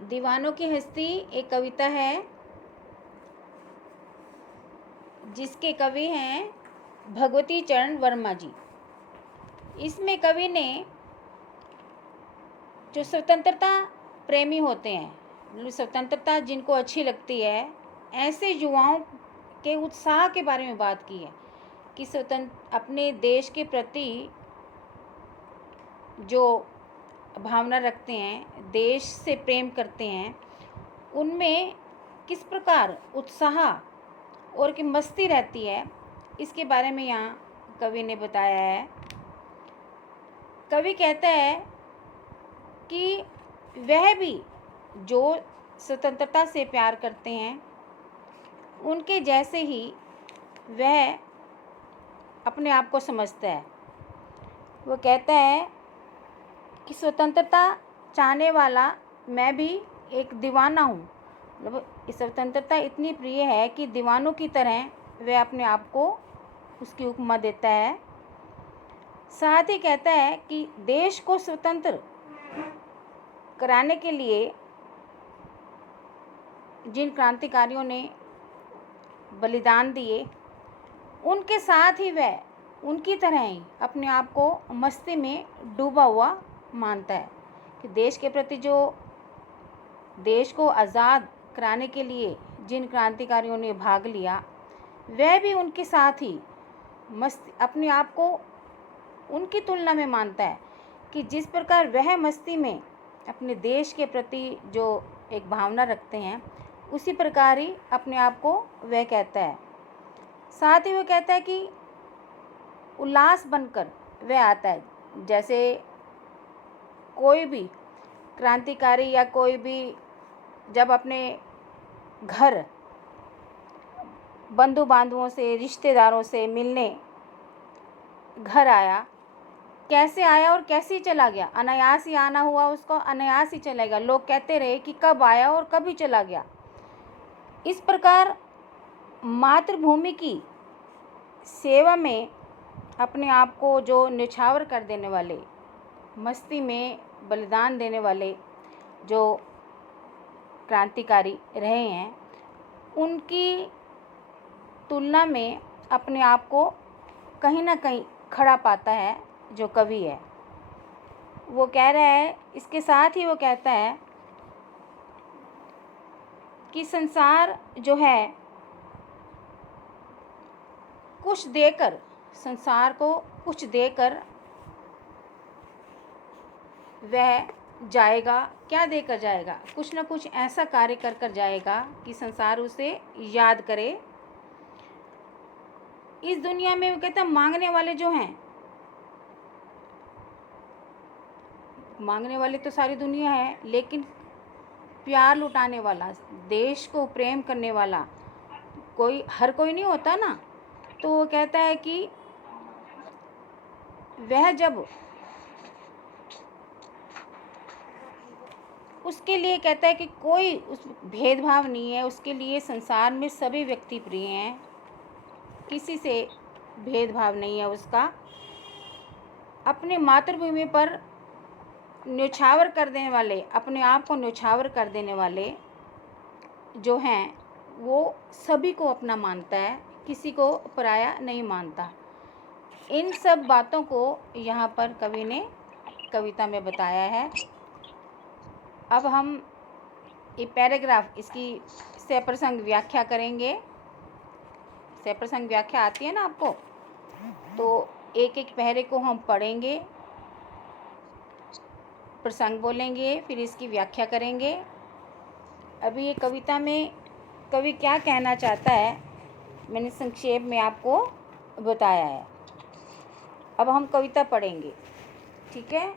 दीवानों की हस्ती एक कविता है जिसके कवि हैं भगवती चरण वर्मा जी। इसमें कवि ने जो स्वतंत्रता प्रेमी होते हैं, मतलब स्वतंत्रता जिनको अच्छी लगती है, ऐसे युवाओं के उत्साह के बारे में बात की है कि स्वतंत्र अपने देश के प्रति जो भावना रखते हैं, देश से प्रेम करते हैं, उनमें किस प्रकार उत्साह और की मस्ती रहती है, इसके बारे में यहाँ कवि ने बताया है। कवि कहता है कि वह भी जो स्वतंत्रता से प्यार करते हैं, उनके जैसे ही वह अपने आप को समझता है। वो कहता है कि स्वतंत्रता चाहने वाला मैं भी एक दीवाना हूँ। मतलब स्वतंत्रता इतनी प्रिय है कि दीवानों की तरह वह अपने आप को उसकी उपमा देता है। साथ ही कहता है कि देश को स्वतंत्र कराने के लिए जिन क्रांतिकारियों ने बलिदान दिए, उनके साथ ही वह उनकी तरह ही अपने आप को मस्ती में डूबा हुआ मानता है कि देश के प्रति जो देश को आज़ाद कराने के लिए जिन क्रांतिकारियों ने भाग लिया, वह भी उनके साथ ही मस्ती अपने आप को उनकी तुलना में मानता है कि जिस प्रकार वह मस्ती में अपने देश के प्रति जो एक भावना रखते हैं, उसी प्रकार ही अपने आप को वह कहता है। साथ ही वह कहता है कि उल्लास बनकर वह आता है। जैसे कोई भी क्रांतिकारी या कोई भी जब अपने घर बंधु बांधवों से, रिश्तेदारों से मिलने घर आया, कैसे आया और कैसे ही चला गया, अनायास ही आना हुआ, उसको अनायास ही चला गया। लोग कहते रहे कि कब आया और कब ही चला गया। इस प्रकार मातृभूमि की सेवा में अपने आप को जो न्यौछावर कर देने वाले, मस्ती में बलिदान देने वाले जो क्रांतिकारी रहे हैं, उनकी तुलना में अपने आप को कहीं ना कहीं खड़ा पाता है जो कवि है। वो कह रहा है, इसके साथ ही वो कहता है कि संसार जो है कुछ देकर, संसार को कुछ देकर वह जाएगा। क्या देकर जाएगा? कुछ ना कुछ ऐसा कार्य कर कर जाएगा कि संसार उसे याद करे। इस दुनिया में वो कहता है मांगने वाले जो हैं, मांगने वाले तो सारी दुनिया है, लेकिन प्यार लुटाने वाला, देश को प्रेम करने वाला कोई, हर कोई नहीं होता ना। तो वो कहता है कि वह जब उसके लिए कहता है कि कोई उस भेदभाव नहीं है, उसके लिए संसार में सभी व्यक्ति प्रिय हैं, किसी से भेदभाव नहीं है उसका। अपने मातृभूमि पर न्यौछावर कर देने वाले, अपने आप को न्यौछावर कर देने वाले जो हैं, वो सभी को अपना मानता है, किसी को पराया नहीं मानता। इन सब बातों को यहाँ पर कवि ने कविता में बताया है। अब हम ये पैराग्राफ, इसकी सप्रसंग व्याख्या करेंगे। सप्रसंग व्याख्या आती है ना आपको, तो एक एक पहरे को हम पढ़ेंगे, प्रसंग बोलेंगे, फिर इसकी व्याख्या करेंगे। अभी ये कविता में कवि क्या कहना चाहता है, मैंने संक्षेप में आपको बताया है। अब हम कविता पढ़ेंगे, ठीक है।